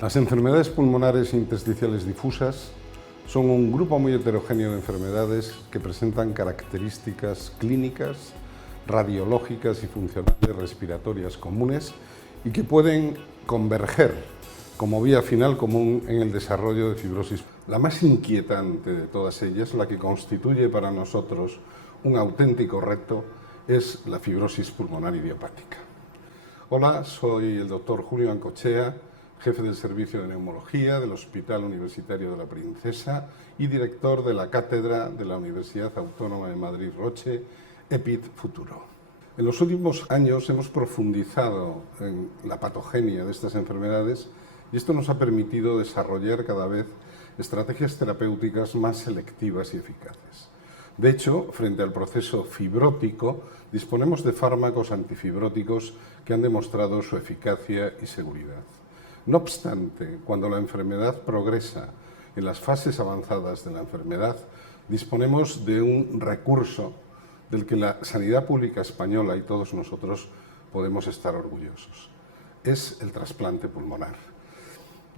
Las enfermedades pulmonares intersticiales difusas son un grupo muy heterogéneo de enfermedades que presentan características clínicas, radiológicas y funcionales respiratorias comunes y que pueden converger como vía final común en el desarrollo de fibrosis. La más inquietante de todas ellas, la que constituye para nosotros un auténtico reto, es la fibrosis pulmonar idiopática. Hola, soy el doctor Julio Ancochea, jefe del Servicio de Neumología del Hospital Universitario de la Princesa y director de la Cátedra de la Universidad Autónoma de Madrid Roche, EPIT Futuro. En los últimos años hemos profundizado en la patogenia de estas enfermedades y esto nos ha permitido desarrollar cada vez estrategias terapéuticas más selectivas y eficaces. De hecho, frente al proceso fibrótico, disponemos de fármacos antifibróticos que han demostrado su eficacia y seguridad. No obstante, cuando la enfermedad progresa en las fases avanzadas de la enfermedad, disponemos de un recurso del que la sanidad pública española y todos nosotros podemos estar orgullosos. Es el trasplante pulmonar.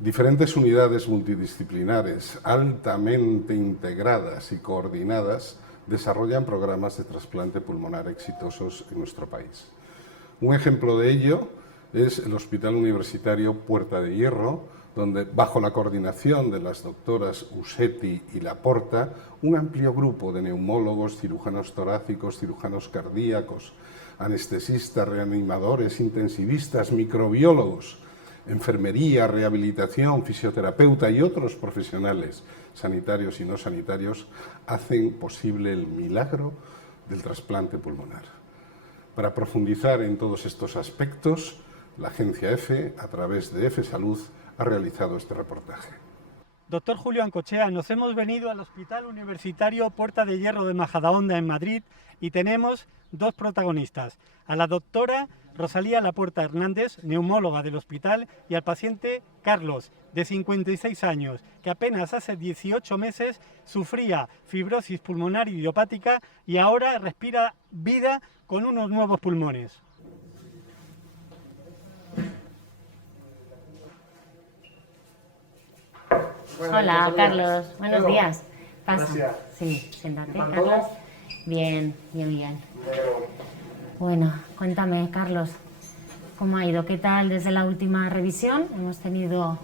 Diferentes unidades multidisciplinares altamente integradas y coordinadas desarrollan programas de trasplante pulmonar exitosos en nuestro país. Un ejemplo de ello es el Hospital Universitario Puerta de Hierro, donde, bajo la coordinación de las doctoras Usetti y Laporta, un amplio grupo de neumólogos, cirujanos torácicos, cirujanos cardíacos, anestesistas, reanimadores, intensivistas, microbiólogos, enfermería, rehabilitación, fisioterapeuta y otros profesionales sanitarios y no sanitarios hacen posible el milagro del trasplante pulmonar. Para profundizar en todos estos aspectos, la agencia EFE, a través de EFE Salud, ha realizado este reportaje. Doctor Julio Ancochea, nos hemos venido al Hospital Universitario Puerta de Hierro de Majadahonda en Madrid y tenemos dos protagonistas, a la doctora Rosalía Laporta Hernández, neumóloga del hospital, y al paciente Carlos, de 56 años, que apenas hace 18 meses sufría fibrosis pulmonar idiopática y ahora respira vida con unos nuevos pulmones. Hola, Carlos. Buenos días. Pasa. Gracias. Sí, siéntate, Carlos. Bien, bien. Bueno, cuéntame, Carlos, ¿cómo ha ido? ¿Qué tal desde la última revisión? ¿Hemos tenido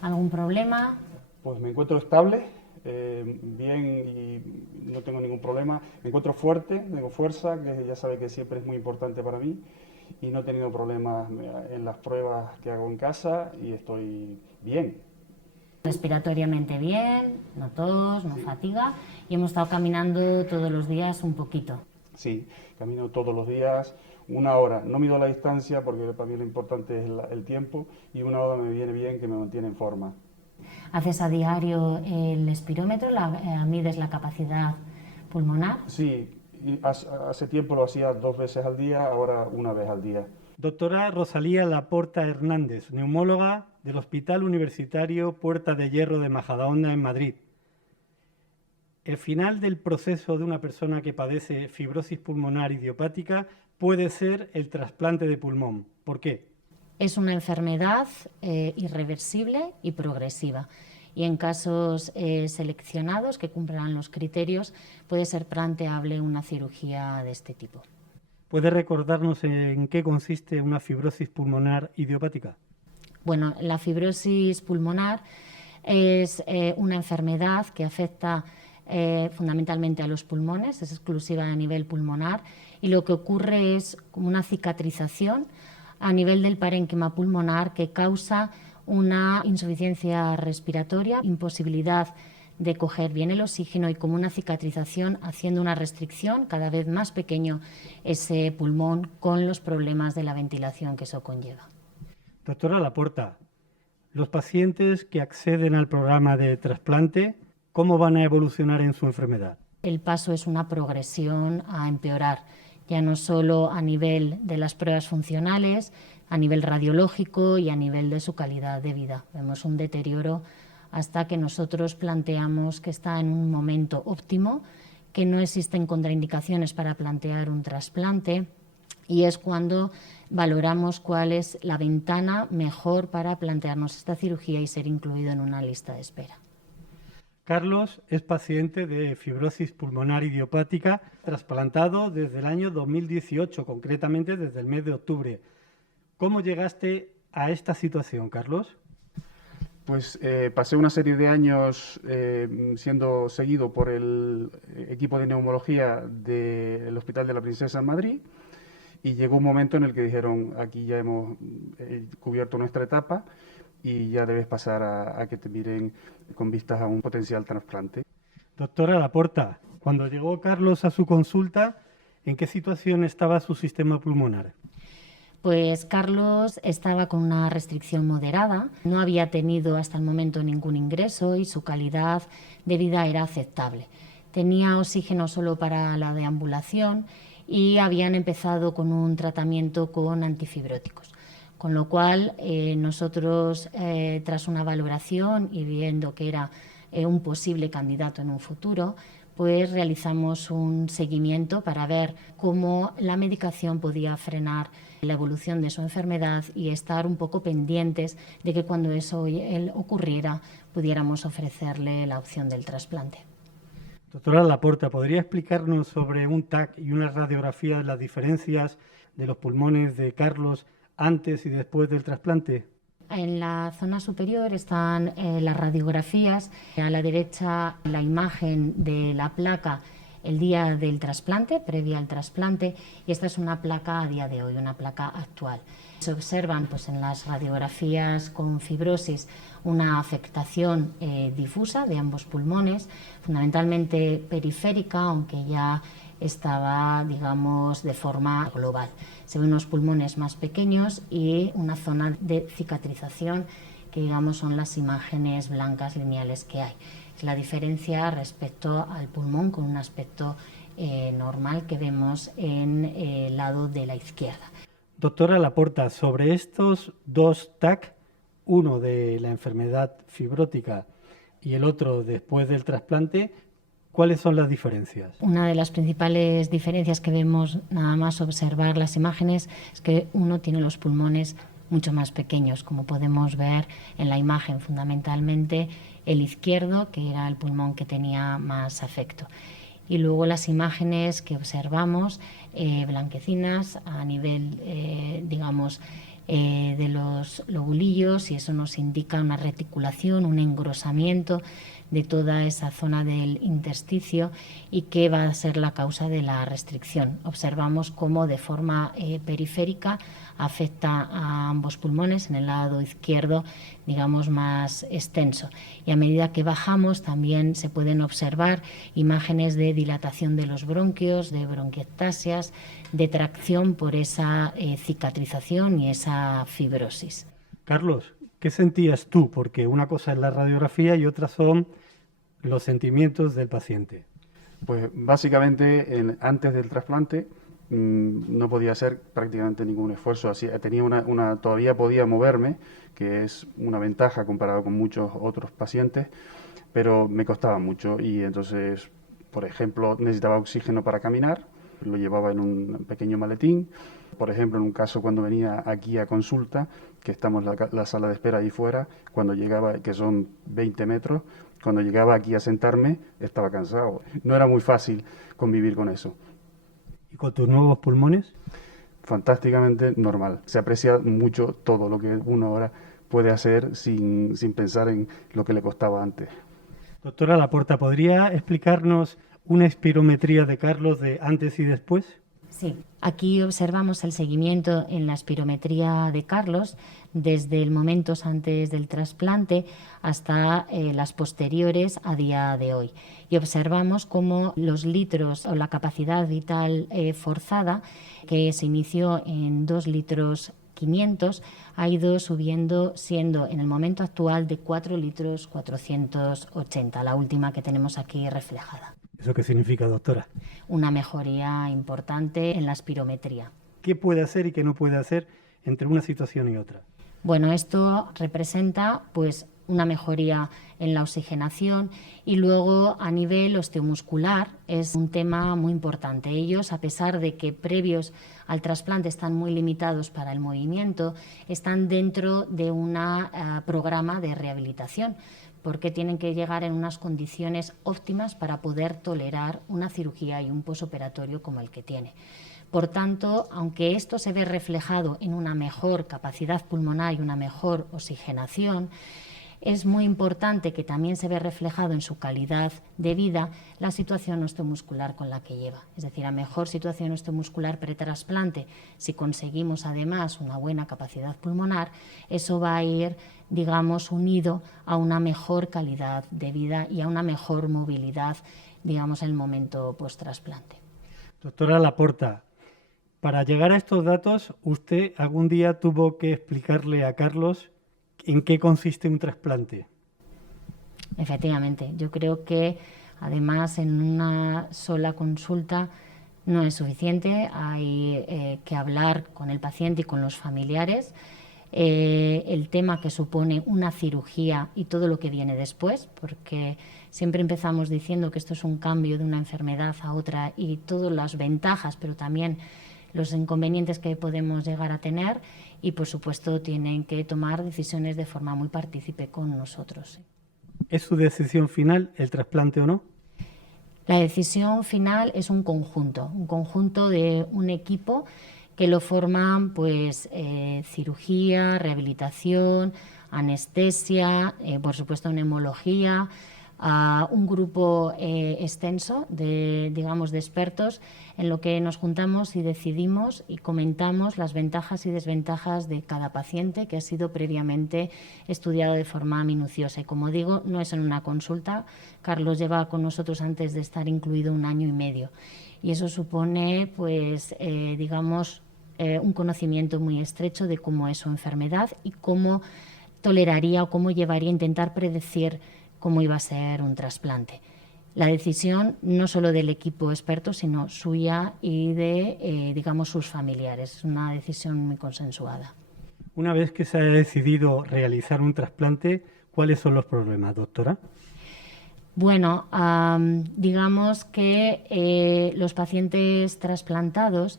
algún problema? Pues me encuentro estable, bien y no tengo ningún problema. Me encuentro fuerte, tengo fuerza, que ya sabe que siempre es muy importante para mí. Y no he tenido problemas en las pruebas que hago en casa y estoy bien. Respiratoriamente bien, no tos, no fatiga, y hemos estado caminando todos los días un poquito. Sí, camino todos los días, 1 hora. No mido la distancia porque para mí lo importante es el tiempo y 1 hora me viene bien, que me mantiene en forma. ¿Haces a diario el espirómetro? ¿Mides la capacidad pulmonar? Sí, y hace tiempo lo hacía 2 veces al día, ahora 1 vez al día. Doctora Rosalía Laporta Hernández, neumóloga del Hospital Universitario Puerta de Hierro de Majadahonda en Madrid. El final del proceso de una persona que padece fibrosis pulmonar idiopática puede ser el trasplante de pulmón. ¿Por qué? Es una enfermedad irreversible y progresiva. Y en casos seleccionados que cumplan los criterios puede ser planteable una cirugía de este tipo. ¿Puede recordarnos en qué consiste una fibrosis pulmonar idiopática? Bueno, la fibrosis pulmonar es una enfermedad que afecta fundamentalmente a los pulmones, es exclusiva a nivel pulmonar y lo que ocurre es como una cicatrización a nivel del parénquima pulmonar que causa una insuficiencia respiratoria, imposibilidad de coger bien el oxígeno y como una cicatrización haciendo una restricción cada vez más pequeño ese pulmón con los problemas de la ventilación que eso conlleva. Doctora Laporta, los pacientes que acceden al programa de trasplante, ¿cómo van a evolucionar en su enfermedad? El paso es una progresión a empeorar, ya no solo a nivel de las pruebas funcionales, a nivel radiológico y a nivel de su calidad de vida. Vemos un deterioro hasta que nosotros planteamos que está en un momento óptimo, que no existen contraindicaciones para plantear un trasplante y es cuando valoramos cuál es la ventana mejor para plantearnos esta cirugía y ser incluido en una lista de espera. Carlos es paciente de fibrosis pulmonar idiopática, trasplantado desde el año 2018, concretamente desde el mes de octubre. ¿Cómo llegaste a esta situación, Carlos? Pues pasé una serie de años siendo seguido por el equipo de neumología del Hospital de la Princesa en Madrid, y llegó un momento en el que dijeron: aquí ya hemos cubierto nuestra etapa y ya debes pasar a que te miren con vistas a un potencial trasplante. Doctora Laporta, cuando llegó Carlos a su consulta, ¿en qué situación estaba su sistema pulmonar? Pues Carlos estaba con una restricción moderada, no había tenido hasta el momento ningún ingreso y su calidad de vida era aceptable. Tenía oxígeno solo para la deambulación y habían empezado con un tratamiento con antifibróticos. Con lo cual, nosotros, tras una valoración y viendo que era un posible candidato en un futuro, pues realizamos un seguimiento para ver cómo la medicación podía frenar la evolución de su enfermedad y estar un poco pendientes de que cuando eso ocurriera pudiéramos ofrecerle la opción del trasplante. Doctora Laporta, ¿podría explicarnos sobre un TAC y una radiografía las diferencias de los pulmones de Carlos antes y después del trasplante? En la zona superior están las radiografías, a la derecha la imagen de la placa el día del trasplante, previa al trasplante, y esta es una placa a día de hoy, una placa actual. Se observan pues, en las radiografías con fibrosis una afectación difusa de ambos pulmones, fundamentalmente periférica, aunque ya estaba, digamos, de forma global. Se ven unos pulmones más pequeños y una zona de cicatrización que, digamos, son las imágenes blancas lineales que hay. Es la diferencia respecto al pulmón con un aspecto normal que vemos en el lado de la izquierda. Doctora Laporta, sobre estos dos TAC, uno de la enfermedad fibrótica y el otro después del trasplante, ¿cuáles son las diferencias? Una de las principales diferencias que vemos nada más observar las imágenes es que uno tiene los pulmones mucho más pequeños, como podemos ver en la imagen, fundamentalmente el izquierdo, que era el pulmón que tenía más afecto. Y luego las imágenes que observamos blanquecinas a nivel, digamos, de los lobulillos, y eso nos indica una reticulación, un engrosamiento de toda esa zona del intersticio y que va a ser la causa de la restricción. Observamos cómo de forma periférica afecta a ambos pulmones, en el lado izquierdo, digamos, más extenso. Y a medida que bajamos también se pueden observar imágenes de dilatación de los bronquios, de bronquiectasias, de tracción por esa cicatrización y esa fibrosis. Carlos, ¿qué sentías tú? Porque una cosa es la radiografía y otra son los sentimientos del paciente. Pues básicamente antes del trasplante no podía hacer prácticamente ningún esfuerzo. Así, todavía podía moverme, que es una ventaja comparado con muchos otros pacientes, pero me costaba mucho y entonces, por ejemplo, necesitaba oxígeno para caminar, lo llevaba en un pequeño maletín. Por ejemplo, en un caso cuando venía aquí a consulta, que estamos en la sala de espera ahí fuera, cuando llegaba, que son 20 metros, cuando llegaba aquí a sentarme estaba cansado. No era muy fácil convivir con eso. ¿Y con tus nuevos pulmones? Fantásticamente normal. Se aprecia mucho todo lo que uno ahora puede hacer sin pensar en lo que le costaba antes. Doctora Laporta, ¿podría explicarnos una espirometría de Carlos de antes y después? Sí, aquí observamos el seguimiento en la espirometría de Carlos desde el momento antes del trasplante hasta las posteriores a día de hoy. Y observamos cómo los litros o la capacidad vital forzada, que se inició en 2 litros 500, ha ido subiendo, siendo en el momento actual de 4 litros 480, la última que tenemos aquí reflejada. ¿Eso qué significa, doctora? Una mejoría importante en la espirometría. ¿Qué puede hacer y qué no puede hacer entre una situación y otra? Bueno, esto representa pues una mejoría en la oxigenación, y luego a nivel osteomuscular es un tema muy importante. Ellos, a pesar de que previos al trasplante están muy limitados para el movimiento, están dentro de un programa de rehabilitación, porque tienen que llegar en unas condiciones óptimas para poder tolerar una cirugía y un posoperatorio como el que tiene. Por tanto, aunque esto se ve reflejado en una mejor capacidad pulmonar y una mejor oxigenación, es muy importante que también se ve reflejado en su calidad de vida la situación osteomuscular con la que lleva. Es decir, a mejor situación osteomuscular pretrasplante, si conseguimos además una buena capacidad pulmonar, eso va a ir, digamos, unido a una mejor calidad de vida y a una mejor movilidad, digamos, en el momento post-trasplante. Doctora Laporta, para llegar a estos datos, usted algún día tuvo que explicarle a Carlos ¿en qué consiste un trasplante? Efectivamente, yo creo que además en una sola consulta no es suficiente, hay que hablar con el paciente y con los familiares. El tema que supone una cirugía y todo lo que viene después, porque siempre empezamos diciendo que esto es un cambio de una enfermedad a otra y todas las ventajas, pero también los inconvenientes que podemos llegar a tener, y por supuesto tienen que tomar decisiones de forma muy partícipe con nosotros. ¿Es su decisión final el trasplante o no? La decisión final es un conjunto de un equipo que lo forman pues cirugía, rehabilitación, anestesia, por supuesto neumología, un grupo extenso de expertos en lo que nos juntamos y decidimos y comentamos las ventajas y desventajas de cada paciente que ha sido previamente estudiado de forma minuciosa. Y como digo, no es en una consulta. Carlos lleva con nosotros antes de estar incluido 1 año y medio. Y eso supone, pues, un conocimiento muy estrecho de cómo es su enfermedad y cómo toleraría o cómo llevaría a intentar predecir cómo iba a ser un trasplante. La decisión no solo del equipo experto, sino suya y de, sus familiares. Es una decisión muy consensuada. Una vez que se ha decidido realizar un trasplante, ¿cuáles son los problemas, doctora? Bueno, digamos que los pacientes trasplantados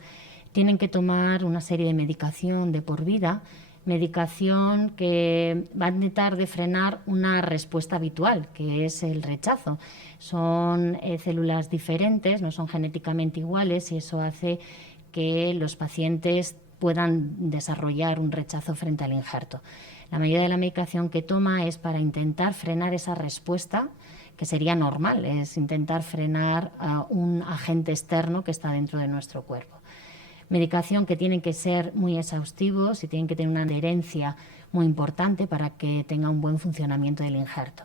tienen que tomar una serie de medicación de por vida, medicación que va a intentar de frenar una respuesta habitual, que es el rechazo. Son células diferentes, no son genéticamente iguales, y eso hace que los pacientes puedan desarrollar un rechazo frente al injerto. La mayoría de la medicación que toma es para intentar frenar esa respuesta, que sería normal, es intentar frenar a un agente externo que está dentro de nuestro cuerpo. Medicación que tienen que ser muy exhaustivos y tienen que tener una adherencia muy importante para que tenga un buen funcionamiento del injerto.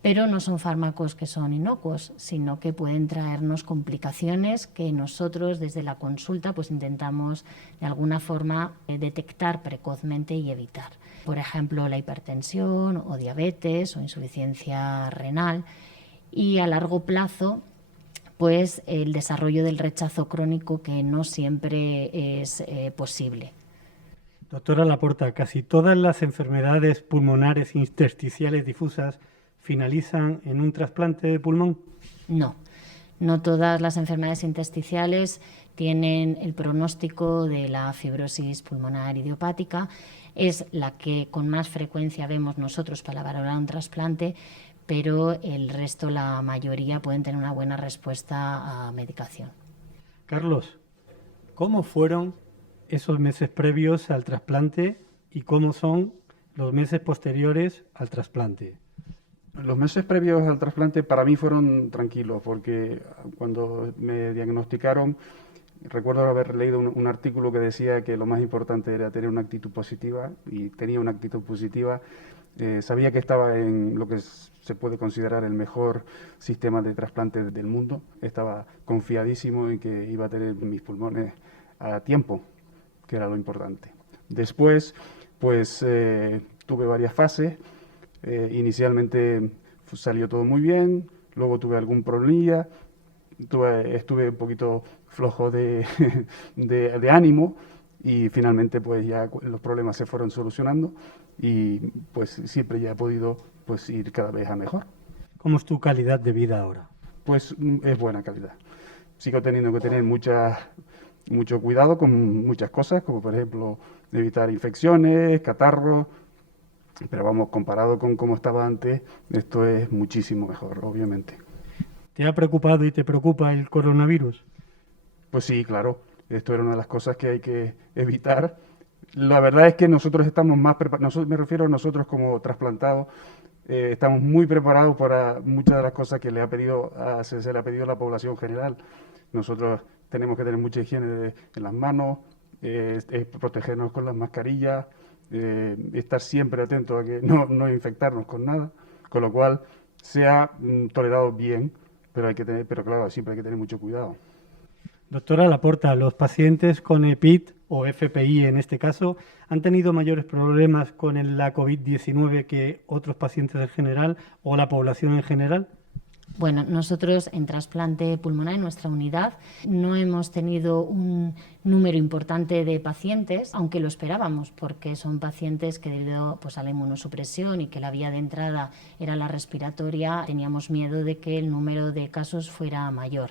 Pero no son fármacos que son inocuos, sino que pueden traernos complicaciones que nosotros desde la consulta pues intentamos de alguna forma detectar precozmente y evitar. Por ejemplo, la hipertensión o diabetes o insuficiencia renal, y a largo plazo pues el desarrollo del rechazo crónico, que no siempre es posible. Doctora Laporta, casi todas las enfermedades pulmonares intersticiales difusas finalizan en un trasplante de pulmón. No, no todas las enfermedades intersticiales tienen el pronóstico de la fibrosis pulmonar idiopática. Es la que con más frecuencia vemos nosotros para valorar un trasplante, pero el resto, la mayoría, pueden tener una buena respuesta a medicación. Carlos, ¿cómo fueron esos meses previos al trasplante y cómo son los meses posteriores al trasplante? Los meses previos al trasplante para mí fueron tranquilos, porque cuando me diagnosticaron, recuerdo haber leído un artículo que decía que lo más importante era tener una actitud positiva, y tenía una actitud positiva. Sabía que estaba en lo que se puede considerar el mejor sistema de trasplante del mundo. Estaba confiadísimo en que iba a tener mis pulmones a tiempo, que era lo importante. Después, pues tuve varias fases. Inicialmente salió todo muy bien, luego tuve algún problemilla, estuve un poquito flojo de ánimo, y finalmente pues ya los problemas se fueron solucionando y pues siempre ya he podido pues ir cada vez a mejor. ¿Cómo es tu calidad de vida ahora? Pues es buena calidad. Sigo teniendo que tener mucho cuidado con muchas cosas, como por ejemplo evitar infecciones, catarros, pero vamos, comparado con cómo estaba antes, esto es muchísimo mejor, obviamente. ¿Te ha preocupado y te preocupa el coronavirus? Pues sí, claro, esto era una de las cosas que hay que evitar. La verdad es que nosotros estamos más preparados, me refiero a nosotros como trasplantados, estamos muy preparados para muchas de las cosas que se le ha pedido a la población general. Nosotros tenemos que tener mucha higiene en las manos, protegernos con las mascarillas, estar siempre atentos a que no infectarnos con nada, con lo cual se ha tolerado bien, pero claro, siempre hay que tener mucho cuidado. Doctora Laporta, ¿los pacientes con EPIT o FPI en este caso han tenido mayores problemas con la COVID-19 que otros pacientes en general o la población en general? Bueno, nosotros en trasplante pulmonar, en nuestra unidad, no hemos tenido un número importante de pacientes, aunque lo esperábamos, porque son pacientes que debido pues, a la inmunosupresión y que la vía de entrada era la respiratoria, teníamos miedo de que el número de casos fuera mayor.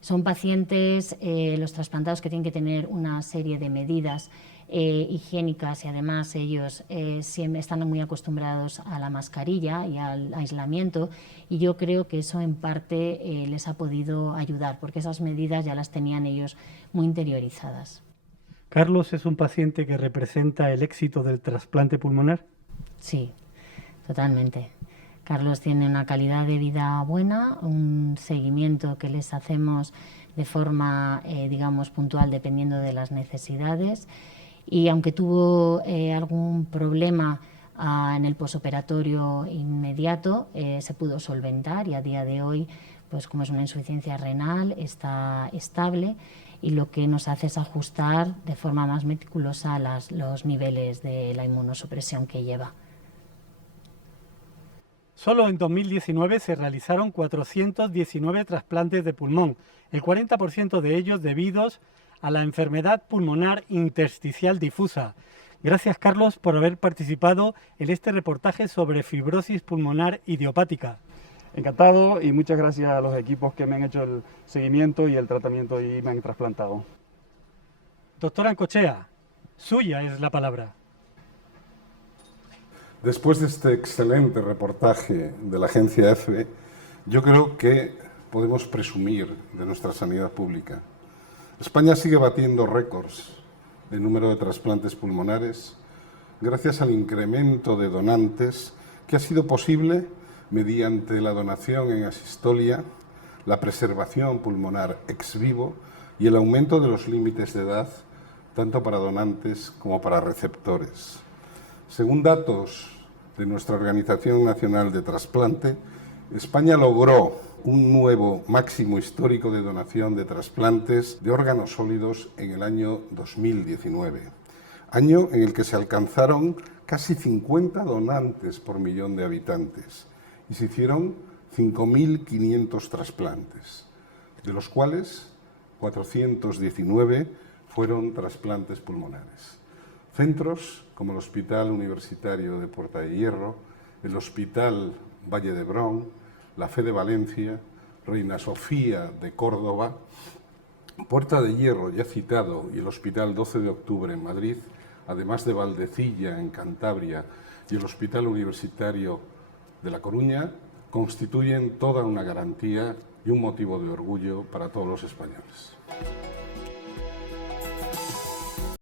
Son pacientes, los trasplantados, que tienen que tener una serie de medidas higiénicas y además ellos siempre están muy acostumbrados a la mascarilla y al aislamiento, y yo creo que eso en parte les ha podido ayudar porque esas medidas ya las tenían ellos muy interiorizadas. ¿Carlos es un paciente que representa el éxito del trasplante pulmonar? Sí, totalmente. Carlos tiene una calidad de vida buena, un seguimiento que les hacemos de forma, digamos, puntual dependiendo de las necesidades, y aunque tuvo algún problema en el posoperatorio inmediato, se pudo solventar y a día de hoy, pues como es una insuficiencia renal, está estable, y lo que nos hace es ajustar de forma más meticulosa los niveles de la inmunosupresión que lleva. Solo en 2019 se realizaron 419 trasplantes de pulmón, el 40% de ellos debidos a la enfermedad pulmonar intersticial difusa. Gracias, Carlos, por haber participado en este reportaje sobre fibrosis pulmonar idiopática. Encantado, y muchas gracias a los equipos que me han hecho el seguimiento y el tratamiento y me han trasplantado. Doctora Ancochea, suya es la palabra. Después de este excelente reportaje de la agencia EFE, yo creo que podemos presumir de nuestra sanidad pública. España sigue batiendo récords de número de trasplantes pulmonares gracias al incremento de donantes que ha sido posible mediante la donación en asistolia, la preservación pulmonar ex vivo y el aumento de los límites de edad, tanto para donantes como para receptores. Según datos de nuestra Organización Nacional de Trasplante, España logró un nuevo máximo histórico de donación de trasplantes de órganos sólidos en el año 2019, año en el que se alcanzaron casi 50 donantes por millón de habitantes y se hicieron 5.500 trasplantes, de los cuales 419 fueron trasplantes pulmonares. Centros como el Hospital Universitario de Puerta de Hierro, el Hospital Valle d'Hebron, la Fe de Valencia, Reina Sofía de Córdoba, Puerta de Hierro ya citado y el Hospital 12 de Octubre en Madrid, además de Valdecilla en Cantabria y el Hospital Universitario de La Coruña, constituyen toda una garantía y un motivo de orgullo para todos los españoles.